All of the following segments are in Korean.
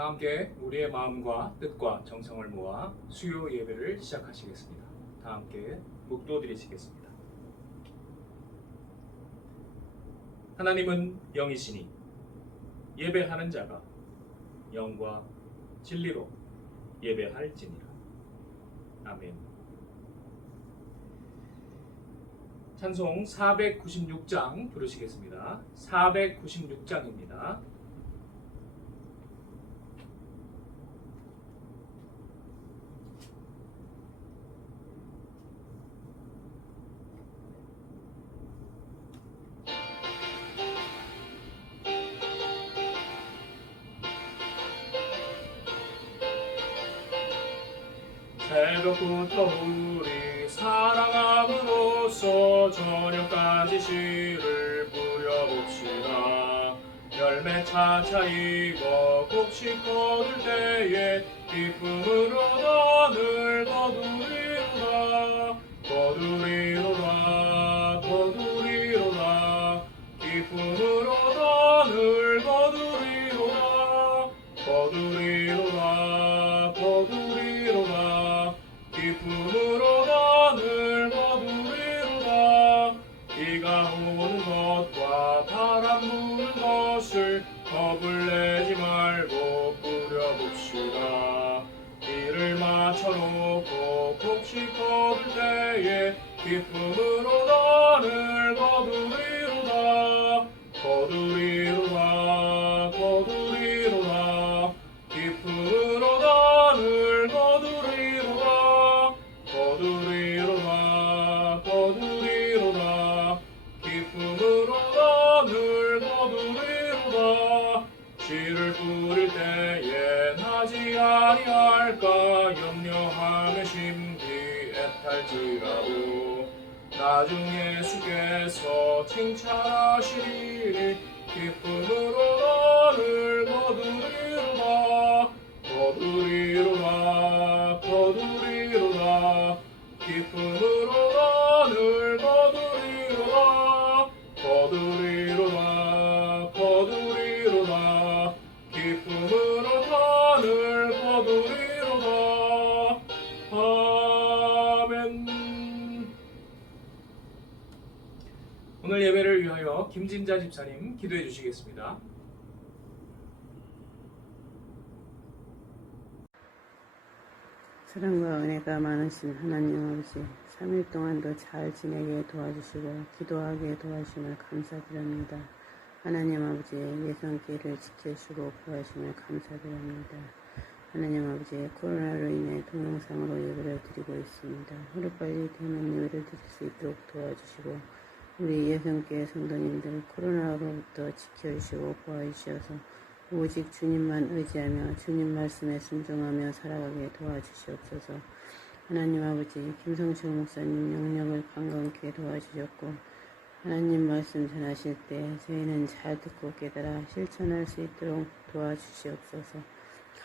다 함께 우리의 마음과 뜻과 정성을 모아 수요 예배를 시작하시겠습니다. 다 함께 묵도드리시겠습니다. 하나님은 영이시니 예배하는 자가 영과 진리로 예배할지니라. 아멘. 찬송 496장 부르시겠습니다. 496장입니다. 새벽부터 우리 사랑함으로써 저녁까지 시를 부려봅시다. 열매 차차 익어 곡식 거둘 때에 기쁨으로 너를 거두리로다. 거두리로다. 거두리로다. 기쁨으로 너를 거두리로다. 거두리로다. 거두리로다. 기쁨으로 너를 거두리로다. 비가 오는 것과 바람 부는 것을 겁을 내지 말고 뿌려봅시다. 비를 맞춰놓고 곡식 거둘 때에 기쁨으로 너를 거두리로다. 거두리로다. 거두리로다. 기쁨으로 너를 거두리로다. 거두리로다. 거두리로다. 기쁨으로 너를 거두리로다. 씨를 뿌릴 때에 나지 아니할까 염려하며 심기 애탈지라도 나중에 주께서 칭찬하시리니 기쁨으로 너를 거두리로다. 거두리로다. 거두리로다. 기쁨으로 너를 거두리로다. 거두리로다. 거두리로다. 기쁨으로 너를 거두리로다. 아멘. 오늘 예배를 위하여 김진자 집사님 기도해 주시겠습니다. 사랑과 은혜가 많으신 하나님 아버지, 3일 동안도 잘 지내게 도와주시고 기도하게 도와주심을 감사드립니다. 하나님 아버지, 예상길을 지켜주시고 구하심을 감사드립니다. 하나님 아버지, 코로나로 인해 동영상으로 예배를 드리고 있습니다. 하루빨리 되는 예배를 드릴 수 있도록 도와주시고 우리 예성교회 성도님들 코로나로부터 지켜주시고 구하주셔서 오직 주님만 의지하며 주님 말씀에 순종하며 살아가게 도와주시옵소서. 하나님 아버지, 김성식 목사님 영역을 강건케 도와주셨고 하나님 말씀 전하실 때 저희는 잘 듣고 깨달아 실천할 수 있도록 도와주시옵소서.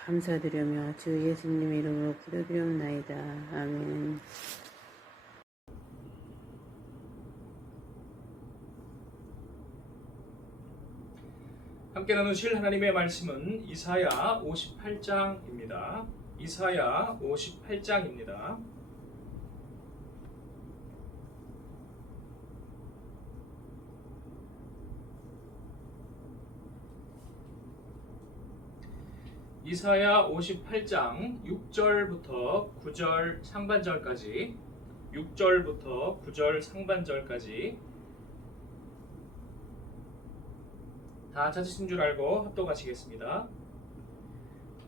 감사드리며 주 예수님 이름으로 기도드리옵나이다. 아멘. 함께 나누실 하나님의 말씀은 이사야 58장입니다. 이사야 58장입니다. 이사야 58장 6절부터 9절 상반절까지 6절부터 9절 상반절까지 다 찾으신 줄 알고 합독하시겠습니다.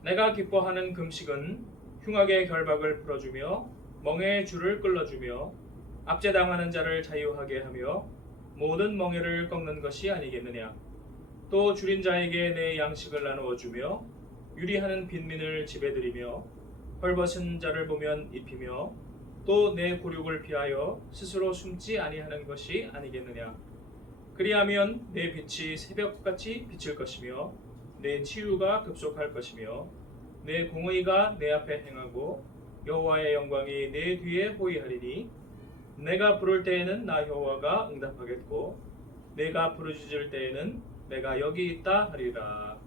내가 기뻐하는 금식은 흉악의 결박을 풀어주며 멍에의 줄을 끌어주며 압제당하는 자를 자유하게 하며 모든 멍에를 꺾는 것이 아니겠느냐. 또 줄인 자에게 내 양식을 나누어주며 유리하는 빈민을 집에 들이며 헐벗은 자를 보면 입히며 또 내 굴욕을 피하여 스스로 숨지 아니하는 것이 아니겠느냐. 그리하면 내 빛이 새벽같이 비칠 것이며 내 치유가 급속할 것이며 내 공의가 내 앞에 행하고 여호와의 영광이 내 뒤에 호위하리니 내가 부를 때에는 나 여호와가 응답하겠고 내가 부르짖을 때에는 내가 여기 있다 하리라.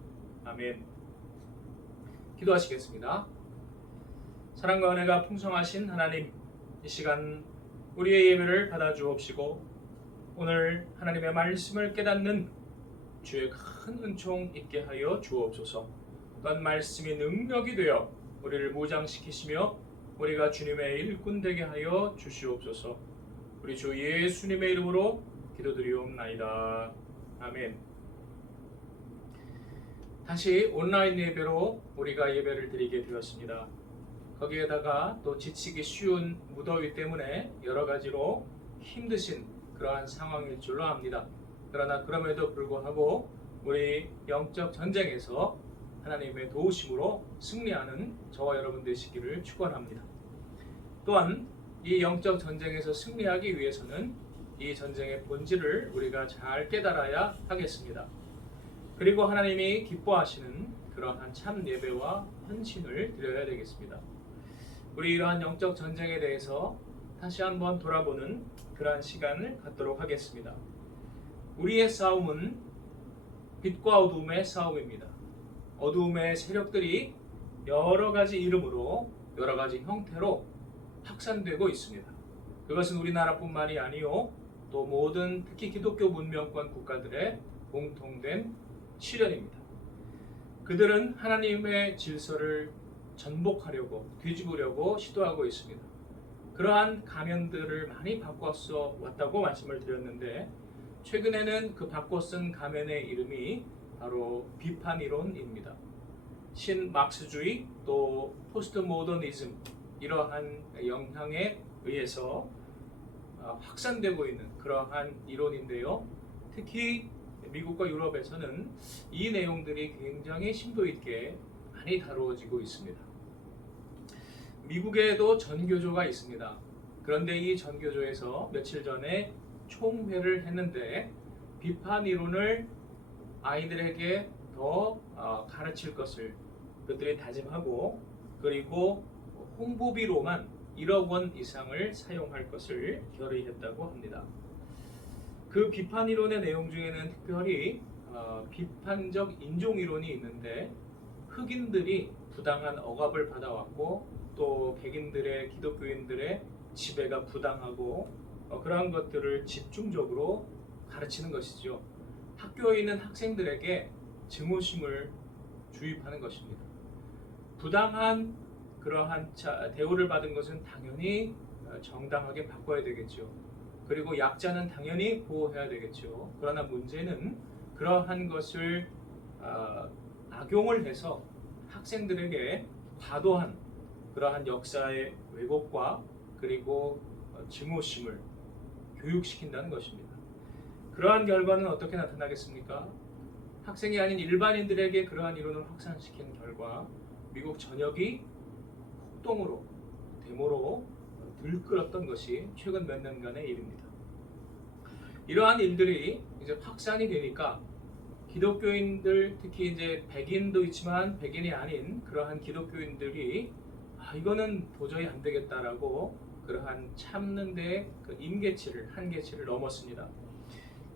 아멘. 기도하시겠습니다. 사랑과 은혜가 풍성하신 하나님, 이 시간 우리의 예배를 받아주옵시고 오늘 하나님의 말씀을 깨닫는 주의 큰 은총 있게 하여 주옵소서. 또한 말씀이 능력이 되어 우리를 무장시키시며 우리가 주님의 일꾼 되게 하여 주시옵소서. 우리 주 예수님의 이름으로 기도드리옵나이다. 아멘. 다시 온라인 예배로 우리가 예배를 드리게 되었습니다. 거기에다가 또 지치기 쉬운 무더위 때문에 여러 가지로 힘드신 그러한 상황일 줄로 압니다. 그러나 그럼에도 불구하고 우리 영적 전쟁에서 하나님의 도우심으로 승리하는 저와 여러분 되시기를 축원합니다. 또한 이 영적 전쟁에서 승리하기 위해서는 이 전쟁의 본질을 우리가 잘 깨달아야 하겠습니다. 그리고 하나님이 기뻐하시는 그러한 참 예배와 헌신을 드려야 되겠습니다. 우리 이러한 영적 전쟁에 대해서 다시 한번 돌아보는 그러한 시간을 갖도록 하겠습니다. 우리의 싸움은 빛과 어두움의 싸움입니다. 어두움의 세력들이 여러 가지 이름으로 여러 가지 형태로 확산되고 있습니다. 그것은 우리나라뿐만이 아니요 또 모든 특히 기독교 문명권 국가들의 공통된 시련입니다. 그들은 하나님의 질서를 전복하려고 뒤집으려고 시도하고 있습니다. 그러한 가면들을 많이 바꿔서 왔다고 말씀을 드렸는데 최근에는 그 바꿔 쓴 가면의 이름이 바로 비판 이론입니다. 신막스주의 또 포스트 모더니즘 이러한 영향에 의해서 확산되고 있는 그러한 이론인데요. 특히 미국과 유럽에서는 이 내용들이 굉장히 심도 있게 많이 다루어지고 있습니다. 미국에도 전교조가 있습니다. 그런데 이 전교조에서 며칠 전에 총회를 했는데 비판 이론을 아이들에게 더 가르칠 것을 그들이 다짐하고 그리고 홍보비로만 1억 원 이상을 사용할 것을 결의했다고 합니다. 그 비판 이론의 내용 중에는 특별히 비판적 인종 이론이 있는데 흑인들이 부당한 억압을 받아왔고 또 백인들의 기독교인들의 지배가 부당하고 그러한 것들을 집중적으로 가르치는 것이죠. 학교에 있는 학생들에게 증오심을 주입하는 것입니다. 부당한 그러한 대우를 받은 것은 당연히 정당하게 바꿔야 되겠죠. 그리고 약자는 당연히 보호해야 되겠죠. 그러나 문제는 그러한 것을 악용을 해서 학생들에게 과도한 그러한 역사의 왜곡과 그리고 증오심을 교육시킨다는 것입니다. 그러한 결과는 어떻게 나타나겠습니까? 학생이 아닌 일반인들에게 그러한 이론을 확산시킨 결과 미국 전역이 폭동으로 데모로 들끓었던 것이 최근 몇 년간의 일입니다. 이러한 일들이 이제 확산이 되니까 기독교인들 특히 이제 백인도 있지만 백인이 아닌 그러한 기독교인들이 이거는 도저히 안 되겠다라고 그러한 참는 데 그 임계치를 한계치를 넘었습니다.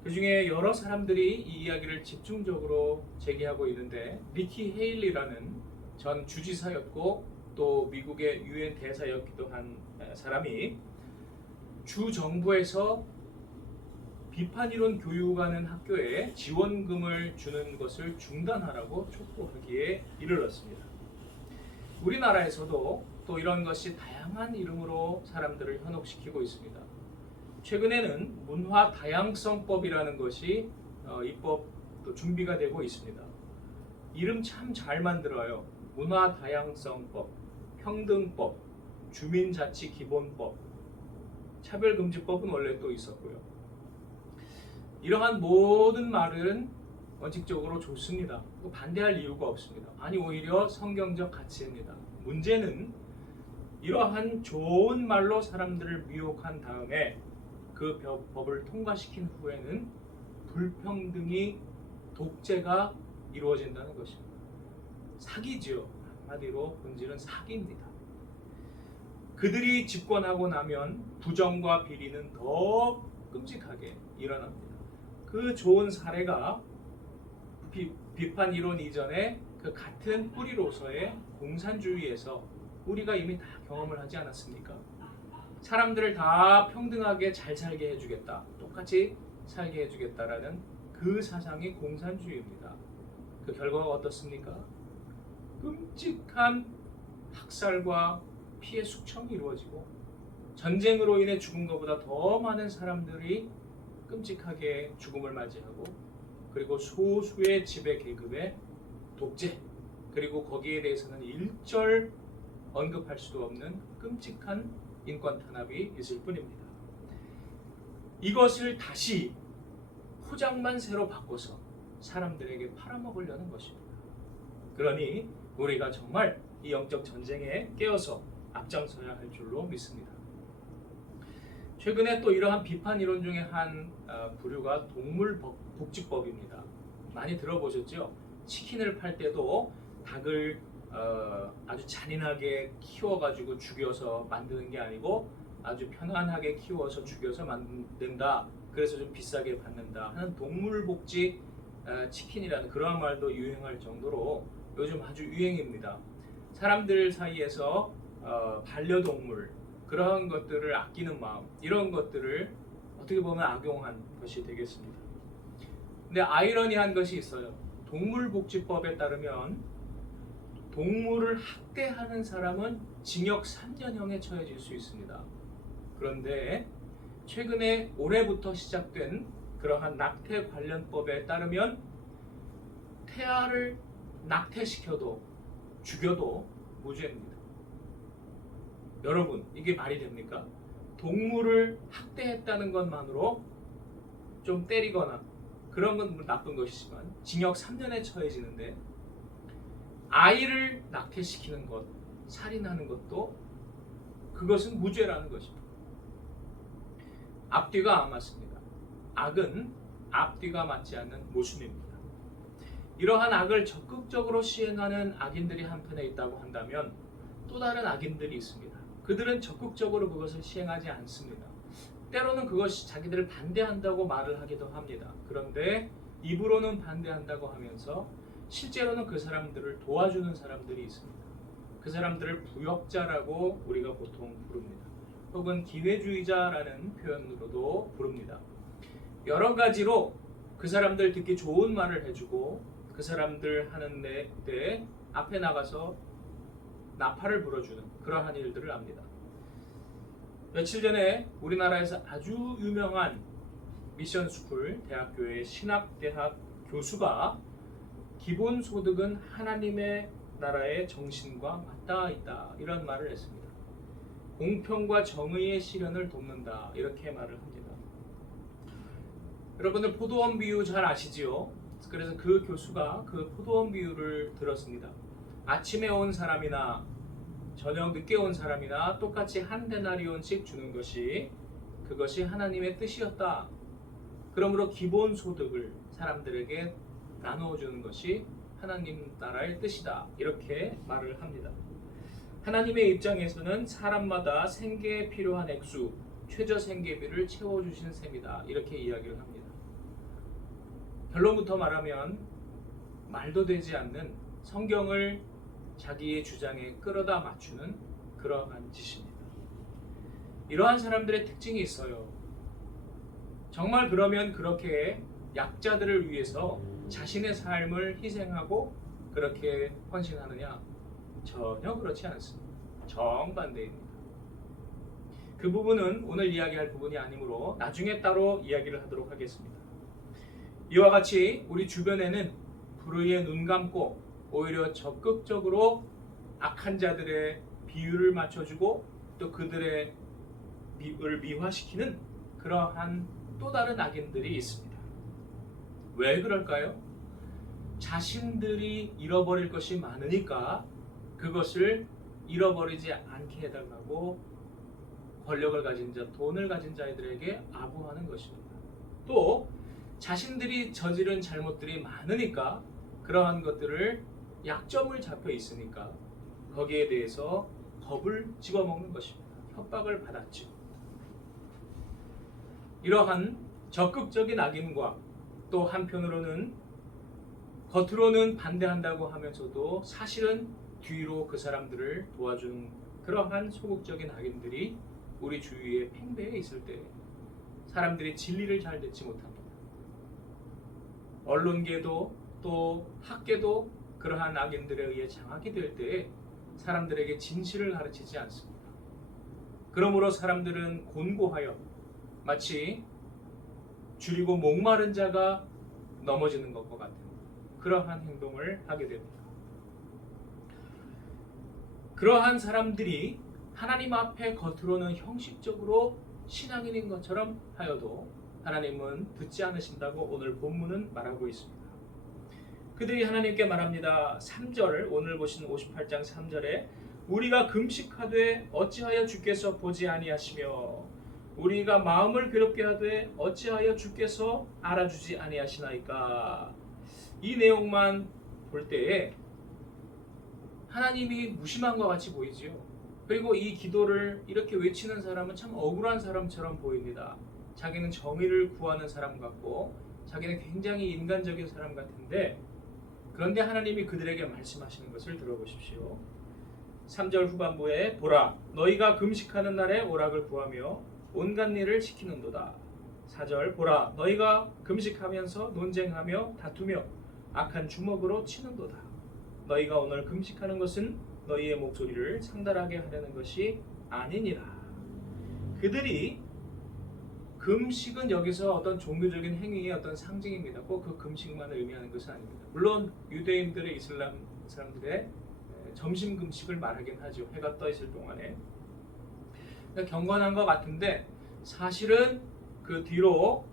그 중에 여러 사람들이 이 이야기를 집중적으로 제기하고 있는데 니키 헤일리라는 전 주지사였고 또 미국의 유엔 대사였기도 한 사람이 주 정부에서 비판이론 교육하는 학교에 지원금을 주는 것을 중단하라고 촉구하기에 이르렀습니다. 우리나라에서도 또 이런 것이 다양한 이름으로 사람들을 현혹시키고 있습니다. 최근에는 문화 다양성법이라는 것이 입법 준비가 되고 있습니다. 이름 참 잘 만들어요. 문화 다양성법, 평등법, 주민자치기본법, 차별금지법은 원래 또 있었고요. 이러한 모든 말은 원칙적으로 좋습니다. 반대할 이유가 없습니다. 아니 오히려 성경적 가치입니다. 문제는 이러한 좋은 말로 사람들을 미혹한 다음에 그 법을 통과시킨 후에는 불평등이 독재가 이루어진다는 것입니다. 사기죠. 한마디로 본질은 사기입니다. 그들이 집권하고 나면 부정과 비리는 더 끔찍하게 일어납니다. 그 좋은 사례가 비판 이론 이전에 그 같은 뿌리로서의 공산주의에서 우리가 이미 다 경험을 하지 않았습니까? 사람들을 다 평등하게 잘 살게 해주겠다, 똑같이 살게 해주겠다라는 그 사상이 공산주의입니다. 그 결과가 어떻습니까? 끔찍한 학살과 피해 숙청이 이루어지고 전쟁으로 인해 죽은 것보다 더 많은 사람들이 끔찍하게 죽음을 맞이하고, 그리고 소수의 지배 계급의 독재, 그리고 거기에 대해서는 일절 언급할 수도 없는 끔찍한 인권 탄압이 있을 뿐입니다. 이것을 다시 포장만 새로 바꿔서 사람들에게 팔아먹으려는 것입니다. 그러니 우리가 정말 이 영적 전쟁에 깨어서 앞장서야 할 줄로 믿습니다. 최근에 또 이러한 비판 이론 중에 한 부류가 동물복지법입니다. 많이 들어보셨죠? 치킨을 팔 때도 닭을 아주 잔인하게 키워가지고 죽여서 만드는 게 아니고 아주 편안하게 키워서 죽여서 만든다. 그래서 좀 비싸게 받는다 하는 동물복지 치킨이라는 그러한 말도 유행할 정도로 요즘 아주 유행입니다. 사람들 사이에서 반려동물, 그러한 것들을 아끼는 마음, 이런 것들을 어떻게 보면 악용한 것이 되겠습니다. 근데 아이러니한 것이 있어요. 동물복지법에 따르면 동물을 학대하는 사람은 징역 3년형에 처해질 수 있습니다. 그런데 최근에 올해부터 시작된 그러한 낙태 관련법에 따르면 태아를 낙태시켜도 죽여도 무죄입니다. 여러분, 이게 말이 됩니까? 동물을 학대했다는 것만으로 좀 때리거나 그런 건 나쁜 것이지만 징역 3년에 처해지는데, 아이를 낙태시키는 것, 살인하는 것도 그것은 무죄라는 것입니다. 앞뒤가 안 맞습니다. 악은 앞뒤가 맞지 않는 모순입니다. 이러한 악을 적극적으로 시행하는 악인들이 한편에 있다고 한다면 또 다른 악인들이 있습니다. 그들은 적극적으로 그것을 시행하지 않습니다. 때로는 그것이 자기들을 반대한다고 말을 하기도 합니다. 그런데 입으로는 반대한다고 하면서 실제로는 그 사람들을 도와주는 사람들이 있습니다. 그 사람들을 부역자라고 우리가 보통 부릅니다. 혹은 기회주의자라는 표현으로도 부릅니다. 여러 가지로 그 사람들 듣기 좋은 말을 해주고 그 사람들 하는 때 앞에 나가서 나팔을 불어주는 그러한 일들을 합니다. 며칠 전에 우리나라에서 아주 유명한 미션스쿨 대학교의 신학대학 교수가 기본소득은 하나님의 나라의 정신과 맞닿아 있다, 이런 말을 했습니다. 공평과 정의의 실현을 돕는다, 이렇게 말을 합니다. 여러분들 포도원 비유 잘 아시지요? 그래서 그 교수가 그 포도원 비유를 들었습니다. 아침에 온 사람이나 저녁 늦게 온 사람이나 똑같이 한 데나리온씩 주는 것이 그것이 하나님의 뜻이었다. 그러므로 기본소득을 사람들에게 나누어주는 것이 하나님 나라의 뜻이다, 이렇게 말을 합니다. 하나님의 입장에서는 사람마다 생계에 필요한 액수, 최저 생계비를 채워주신 셈이다, 이렇게 이야기를 합니다. 결론부터 말하면 말도 되지 않는 성경을 자기의 주장에 끌어다 맞추는 그러한 짓입니다. 이러한 사람들의 특징이 있어요. 정말 그러면 그렇게 약자들을 위해서 자신의 삶을 희생하고 그렇게 헌신하느냐? 전혀 그렇지 않습니다. 정반대입니다. 그 부분은 오늘 이야기할 부분이 아니므로 나중에 따로 이야기를 하도록 하겠습니다. 이와 같이 우리 주변에는 불의에 눈 감고 오히려 적극적으로 악한 자들의 비유를 맞춰주고 또 그들의 을 미화시키는 그러한 또 다른 악인들이 있습니다. 왜 그럴까요? 자신들이 잃어버릴 것이 많으니까 그것을 잃어버리지 않게 해달라고 권력을 가진 자, 돈을 가진 자들에게 아부하는 것입니다. 또 자신들이 저지른 잘못들이 많으니까 그러한 것들을 약점을 잡혀 있으니까 거기에 대해서 겁을 집어먹는 것입니다. 협박을 받았죠. 이러한 적극적인 악인과 또 한편으로는 겉으로는 반대한다고 하면서도 사실은 뒤로 그 사람들을 도와주는 그러한 소극적인 악인들이 우리 주위에 팽배해 있을 때 사람들이 진리를 잘 듣지 못합니다. 언론계도 또 학계도 그러한 악인들에 의해 장악이 될 때에 사람들에게 진실을 가르치지 않습니다. 그러므로 사람들은 곤고하여 마치 줄이고 목마른 자가 넘어지는 것과 같은 그러한 행동을 하게 됩니다. 그러한 사람들이 하나님 앞에 겉으로는 형식적으로 신앙인인 것처럼 하여도 하나님은 듣지 않으신다고 오늘 본문은 말하고 있습니다. 그들이 하나님께 말합니다. 3절, 오늘 보신 58장 3절에 우리가 금식하되 어찌하여 주께서 보지 아니하시며 우리가 마음을 괴롭게 하되 어찌하여 주께서 알아주지 아니하시나이까. 이 내용만 볼 때에 하나님이 무심한 것 같이 보이지요. 그리고 이 기도를 이렇게 외치는 사람은 참 억울한 사람처럼 보입니다. 자기는 정의를 구하는 사람 같고 자기는 굉장히 인간적인 사람 같은데, 그런데 하나님이 그들에게 말씀하시는 것을 들어보십시오. 3절 후반부에 보라 너희가 금식하는 날에 오락을 구하며 온갖 일을 시키는도다. 4절 보라 너희가 금식하면서 논쟁하며 다투며 악한 주먹으로 치는도다. 너희가 오늘 금식하는 것은 너희의 목소리를 상달하게 하려는 것이 아니니라. 그들이 금식은 여기서 어떤 종교적인 행위의 어떤 상징입니다. 꼭 그 금식만을 의미하는 것은 아닙니다. 물론 유대인들의 이슬람 사람들의 점심 금식을 말하긴 하죠. 해가 떠 있을 동안에. 경건한 것 같은데 사실은 그 뒤로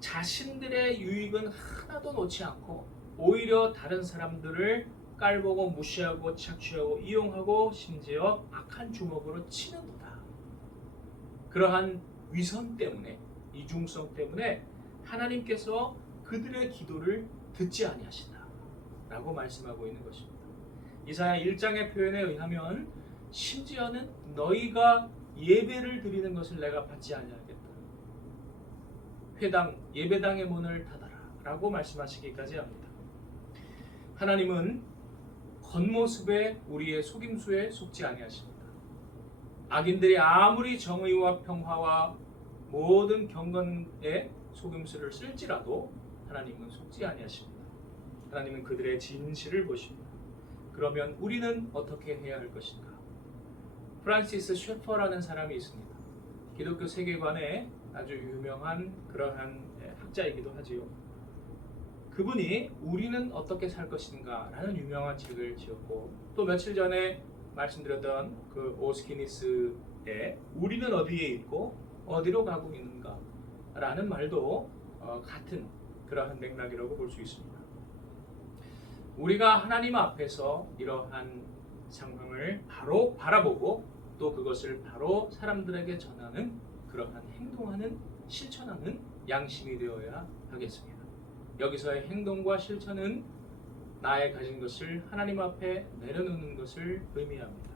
자신들의 유익은 하나도 놓지 않고 오히려 다른 사람들을 깔보고 무시하고 착취하고 이용하고 심지어 악한 주먹으로 치는도다. 그러한 위선 때문에, 이중성 때문에 하나님께서 그들의 기도를 듣지 아니하신다 라고 말씀하고 있는 것입니다. 이사야 1장의 표현에 의하면 심지어는 너희가 예배를 드리는 것을 내가 받지 아니하겠다. 회당, 예배당의 문을 닫아라 라고 말씀하시기까지 합니다. 하나님은 겉모습에 우리의 속임수에 속지 아니하십니다. 악인들이 아무리 정의와 평화와 모든 경건의 속임수를 쓸지라도 하나님은 속지 아니하십니다. 하나님은 그들의 진실을 보십니다. 그러면 우리는 어떻게 해야 할 것인가? 프란시스 셰퍼라는 사람이 있습니다. 기독교 세계관의 아주 유명한 그러한 학자이기도 하지요. 그분이 우리는 어떻게 살 것인가 라는 유명한 책을 지었고, 또 며칠 전에 말씀드렸던 그 오스키니스의 우리는 어디에 있고 어디로 가고 있는가 라는 말도 같은 그러한 맥락이라고 볼 수 있습니다. 우리가 하나님 앞에서 이러한 상황을 바로 바라보고 또 그것을 바로 사람들에게 전하는 그러한 행동하는 실천하는 양심이 되어야 하겠습니다. 여기서의 행동과 실천은 나의 가진 것을 하나님 앞에 내려놓는 것을 의미합니다.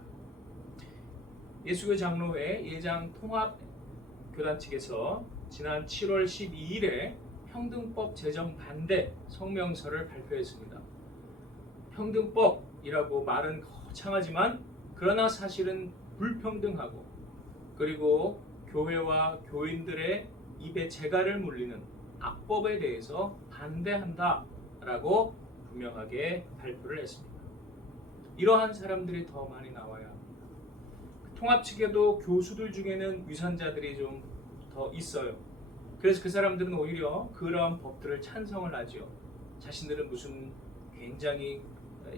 예수교 장로회 예장 통합 교단 측에서 지난 7월 12일에 평등법 제정 반대 성명서를 발표했습니다. 평등법이라고 말은 거창하지만 그러나 사실은 불평등하고 그리고 교회와 교인들의 입에 재갈을 물리는 악법에 대해서 반대한다라고 분명하게 발표를 했습니다. 이러한 사람들이 더 많이 나와야 합니다. 통합 측에도 교수들 중에는 위선자들이 좀 더 있어요. 그래서 그 사람들은 오히려 그러한 법들을 찬성을 하죠. 자신들은 무슨 굉장히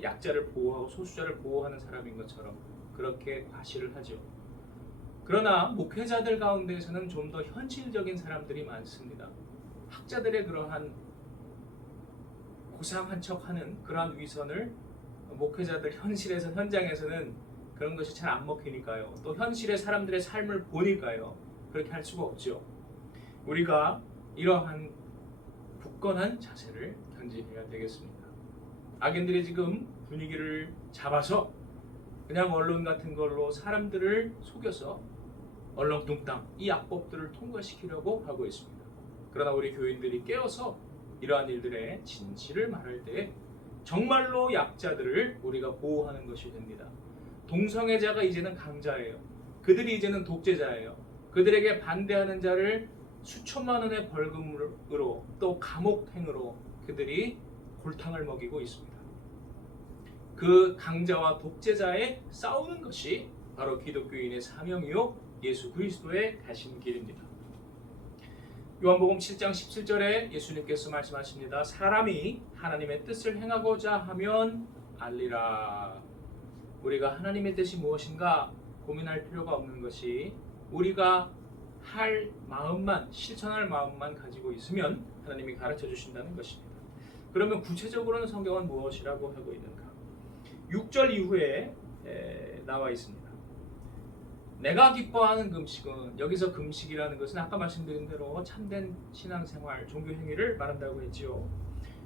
약자를 보호하고 소수자를 보호하는 사람인 것처럼 그렇게 과시를 하죠. 그러나 목회자들 가운데에서는 좀 더 현실적인 사람들이 많습니다. 학자들의 그러한 고상한 척하는 그러한 위선을 목회자들 현장에서는 그런 것이 잘 안 먹히니까요. 또 현실의 사람들의 삶을 보니까요. 그렇게 할 수가 없죠. 우리가 이러한 굳건한 자세를 견지해야 되겠습니다. 악인들이 지금 분위기를 잡아서 그냥 언론 같은 걸로 사람들을 속여서 얼렁뚱땅 이 악법들을 통과시키려고 하고 있습니다. 그러나 우리 교인들이 깨어서 이러한 일들의 진실을 말할 때 정말로 약자들을 우리가 보호하는 것이 됩니다. 동성애자가 이제는 강자예요. 그들이 이제는 독재자예요. 그들에게 반대하는 자를 수천만 원의 벌금으로 또 감옥행으로 그들이 골탕을 먹이고 있습니다. 그 강자와 독재자의 싸우는 것이 바로 기독교인의 사명이요 예수 그리스도의 가신 길입니다. 요한복음 7장 17절에 예수님께서 말씀하십니다. 사람이 하나님의 뜻을 행하고자 하면 알리라. 우리가 하나님의 뜻이 무엇인가 고민할 필요가 없는 것이 우리가 할 마음만, 실천할 마음만 가지고 있으면 하나님이 가르쳐 주신다는 것입니다. 그러면 구체적으로는 성경은 무엇이라고 하고 있는가? 6절 이후에 나와 있습니다. 내가 기뻐하는 금식은, 여기서 금식이라는 것은 아까 말씀드린 대로 참된 신앙생활, 종교 행위를 말한다고 했지요.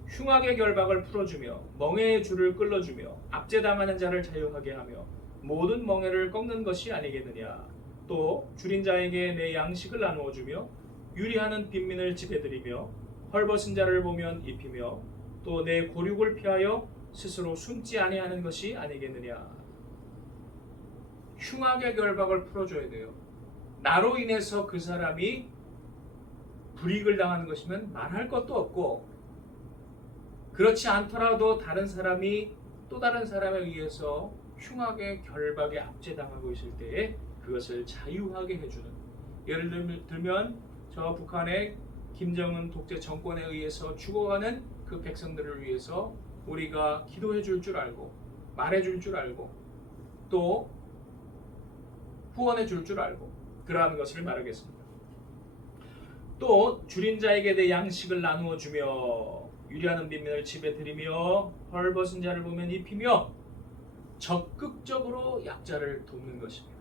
흉악의 결박을 풀어주며 멍에의 줄을 끌어주며 압제당하는 자를 자유하게 하며 모든 멍에를 꺾는 것이 아니겠느냐. 또 줄인 자에게 내 양식을 나누어 주며 유리하는 빈민을 지배드리며 헐벗은 자를 보면 입히며 또 내 고륙을 피하여 스스로 숨지 아니하는 것이 아니겠느냐. 흉악의 결박을 풀어줘야 돼요. 나로 인해서 그 사람이 불이익을 당하는 것이면 말할 것도 없고, 그렇지 않더라도 다른 사람이 또 다른 사람에 의해서 흉악의 결박에 압제당하고 있을 때에 그것을 자유하게 해주는, 예를 들면 저 북한의 김정은 독재 정권에 의해서 죽어가는 그 백성들을 위해서 우리가 기도해 줄 줄 알고 말해 줄 줄 알고 또 후원해 줄 줄 알고 그러한 것을 말하겠습니다. 또 줄인 자에게 내 양식을 나누어 주며 유리하는 빈민을 집에 들이며 헐벗은 자를 보면 입히며 적극적으로 약자를 돕는 것입니다.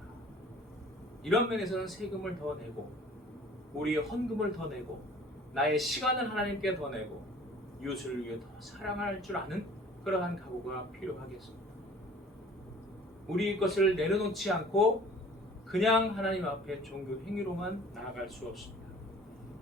이런 면에서는 세금을 더 내고 우리의 헌금을 더 내고 나의 시간을 하나님께 더 내고 이웃을 위해 더 사랑할 줄 아는 그러한 각오가 필요하겠습니다. 우리 것을 내려놓지 않고 그냥 하나님 앞에 종교 행위로만 나아갈 수 없습니다.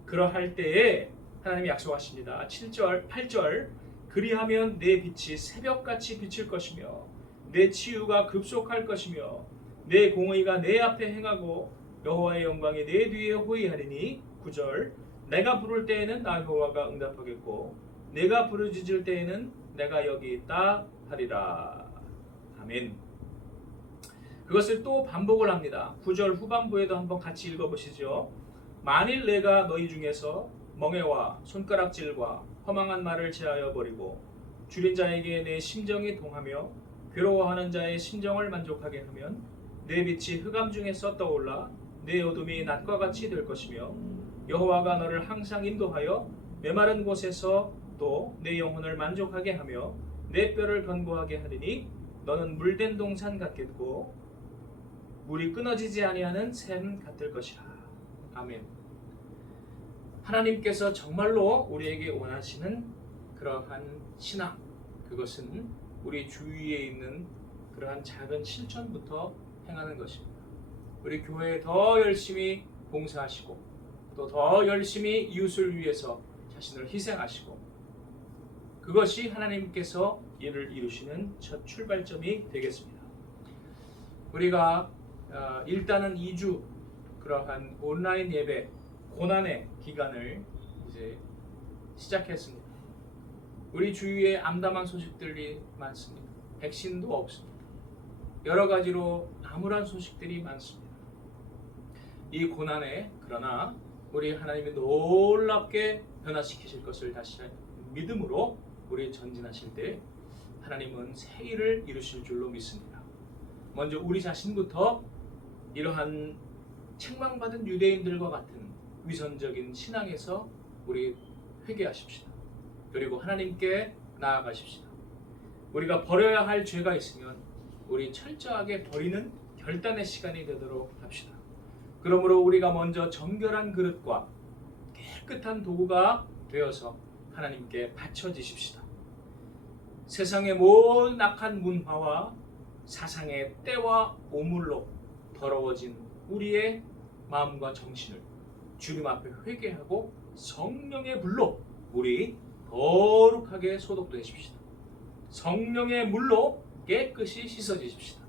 그러할 때에 하나님이 약속하십니다. 7절, 8절 그리하면 내 빛이 새벽같이 비칠 것이며 내 치유가 급속할 것이며 내 공의가 내 앞에 행하고 여호와의 영광이 내 뒤에 호위하리니 9절 내가 부를 때에는 나 여호와가 응답하겠고 내가 부르짖을 때에는 내가 여기 있다 하리라. 아멘. 그것을 또 반복을 합니다. 9절 후반부에도 한번 같이 읽어보시죠. 만일 내가 너희 중에서 멍에와 손가락질과 허망한 말을 제하여 버리고 줄인 자에게 내 심정이 동하며 괴로워하는 자의 심정을 만족하게 하면 내 빛이 흑암 중에서 떠올라 내 어둠이 낮과 같이 될 것이며 여호와가 너를 항상 인도하여 메마른 곳에서 또 내 영혼을 만족하게 하며 내 뼈를 견고하게 하리니 너는 물된 동산 같겠고 물이 끊어지지 아니하는 샘 같을 것이라. 아멘. 하나님께서 정말로 우리에게 원하시는 그러한 신앙, 그것은 우리 주위에 있는 그러한 작은 실천부터 행하는 것입니다. 우리 교회에 더 열심히 봉사하시고 또 더 열심히 이웃을 위해서 자신을 희생하시고 그것이 하나님께서 이를 이루시는 첫 출발점이 되겠습니다. 우리가 일단은 2주 그러한 온라인 예배 고난의 기간을 이제 시작했습니다. 우리 주위에 암담한 소식들이 많습니다. 백신도 없습니다. 여러 가지로 암울한 소식들이 많습니다. 이 고난에 그러나 우리 하나님이 놀랍게 변화시키실 것을 다시 믿음으로 우리 전진하실 때 하나님은 새 일을 이루실 줄로 믿습니다. 먼저 우리 자신부터 이러한 책망받은 유대인들과 같은 위선적인 신앙에서 우리 회개하십시다. 그리고 하나님께 나아가십시다. 우리가 버려야 할 죄가 있으면 우리 철저하게 버리는 결단의 시간이 되도록 합시다. 그러므로 우리가 먼저 정결한 그릇과 깨끗한 도구가 되어서 하나님께 바쳐지십시다. 세상의 모든 악한 문화와 사상의 때와 오물로 더러워진 우리의 마음과 정신을 주님 앞에 회개하고 성령의 불로 우리 거룩하게 소독되십시다. 성령의 물로 깨끗이 씻어지십시다.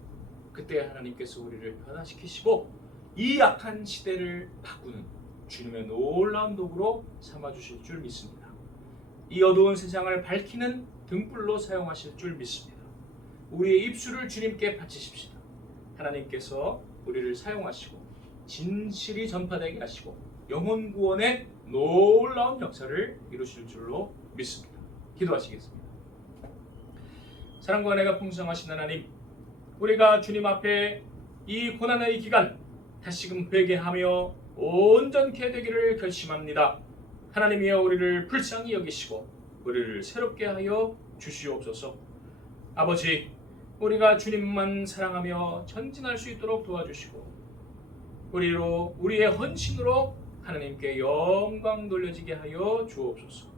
그때 하나님께서 우리를 변화시키시고 이 악한 시대를 바꾸는 주님의 놀라운 도구로 삼아주실 줄 믿습니다. 이 어두운 세상을 밝히는 등불로 사용하실 줄 믿습니다. 우리의 입술을 주님께 바치십시다. 하나님께서 우리를 사용하시고 진실이 전파되게 하시고 영혼 구원의 놀라운 역사를 이루실 줄로 믿습니다. 기도하시겠습니다. 사랑과 은혜가 풍성하신 하나님, 우리가 주님 앞에 이 고난의 기간 다시금 회개하며 온전케 되기를 결심합니다. 하나님이여 우리를 불쌍히 여기시고 우리를 새롭게 하여 주시옵소서. 아버지, 우리가 주님만 사랑하며 전진할 수 있도록 도와주시고 우리의 헌신으로 하나님께 영광 돌려지게 하여 주옵소서.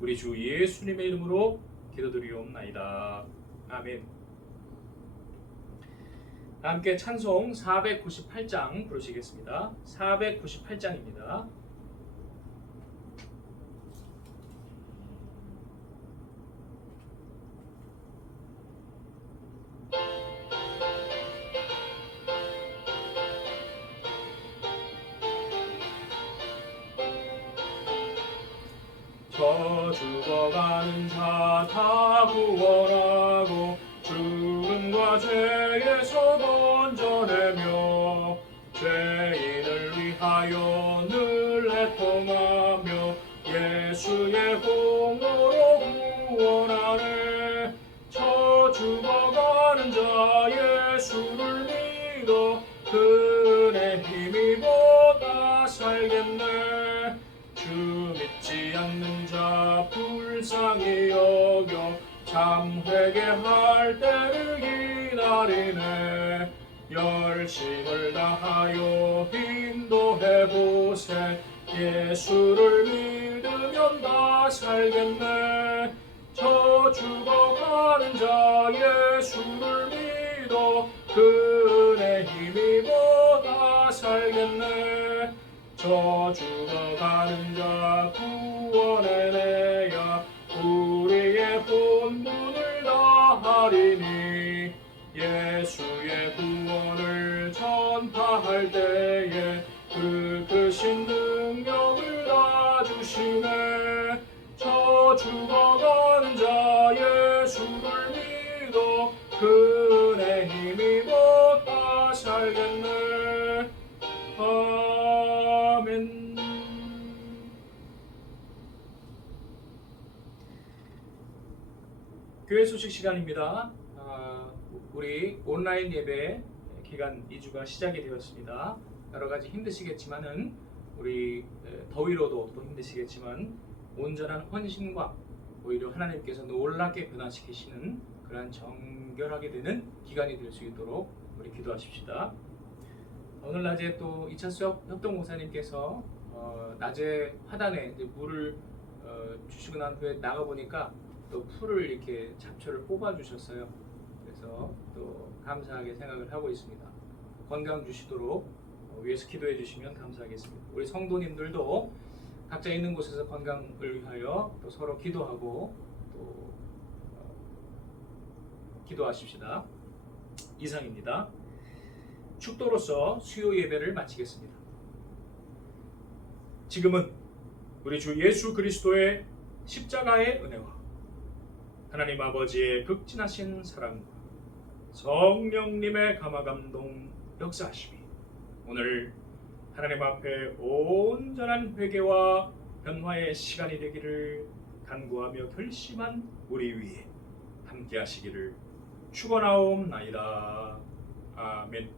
우리 주 예수님의 이름으로 기도드리옵나이다. 아멘. 함께 찬송 498장 부르시겠습니다. 498장입니다. 저 죽어가는 자 다 구원하고 죽음과 죄에서 건져내며 죄인을 위하여 늘 애통하며 예수의 공로로 구원하네. 저 죽어가는 자 예수를 믿어 그의 힘입어 살겠네. 주 믿지 않는 자 불쌍히 여겨 참 회개할 때를 기다리네. 열심을 다하여 인도해보세. 예수를 믿으면 다 살겠네. 저 죽어가는 자 예수를 믿어 그의 힘입어 다 살겠네. 저 죽어가는 자 구원해내야 우리의 본분을 다하리니. 예수의 구원을 전파할 때에 그 크신 능력을 다 주시네. 저 죽어가는 자 예수를 믿어 그의 힘입어 다 살겠네. 아멘. 교회 소식 시간입니다. 우리 온라인 예배 기간 2주가 시작이 되었습니다. 여러 가지 힘드시겠지만은 우리 더위로도 또 힘드시겠지만 온전한 헌신과 오히려 하나님께서 놀랍게 변화시키시는 그러한 정결하게 되는 기간이 될 수 있도록 우리 기도하십시다. 오늘 낮에 또 이찬수 협동 목사님께서 낮에 화단에 이제 물을 주시고 난 후에 나가 보니까 또 풀을 이렇게 잡초를 뽑아 주셨어요. 그래서 또 감사하게 생각을 하고 있습니다. 건강 주시도록 위해서 기도해 주시면 감사하겠습니다. 우리 성도님들도 각자 있는 곳에서 건강을 위하여 또 서로 기도하고 또 기도하십시다. 이상입니다. 축도로서 수요 예배를 마치겠습니다. 지금은 우리 주 예수 그리스도의 십자가의 은혜와 하나님 아버지의 극진하신 사랑과 성령님의 감화감동 역사하심이 오늘 하나님 앞에 온전한 회개와 변화의 시간이 되기를 간구하며 결심한 우리 위에 함께 하시기를 축원하옵나이다. 아멘.